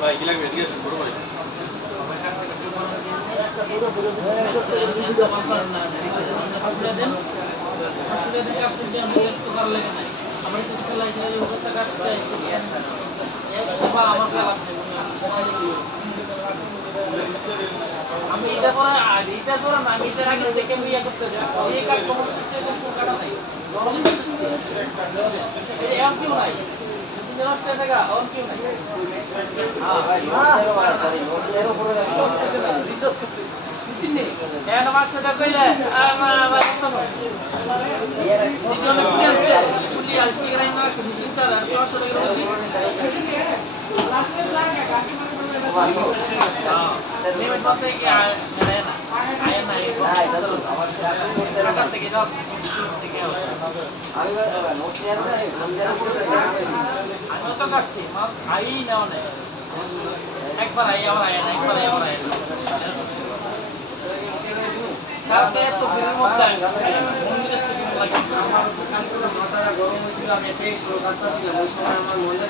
ভাই কি লাগবে জিজ্ঞেস করো ভাই আমি এটা করে এটা করে না আমি এটার আগে থেকে ইয়া করতে যাই এই কাজ কোন সিস্টেম কাটা নাই নরম সিস্টেম এই এম কিউ নাই সিজন আসতে টাকা অন কিউ নাই হ্যাঁ ভাই এর উপরে রিসার্চ করতে দিনে এন্ড মাস্টারটা কইলে আমার তো দ্বিতীয় পুলি আছে পুলি আসছে গ্রাইন না মেশিন চালা 500 টাকা দিই লাস্টে লাগা কাকি পেমেন্ট করতে কি আয় না আয় না এই দাদু আমার টাকা থেকে দাও থেকে আমি নোট নিয়ে আসবে আমি তো কাটছি মা আই নাও না একবার আই আমার আয় না একবার আই আমার আয় কালকে তো ফিরের মধ্যে মন্দিরে স্টেশন লাগে আমার কালকে মাথাটা গরম হয়েছিল আমি পেশ করতে পারছিলাম ওই সময় আমার মনে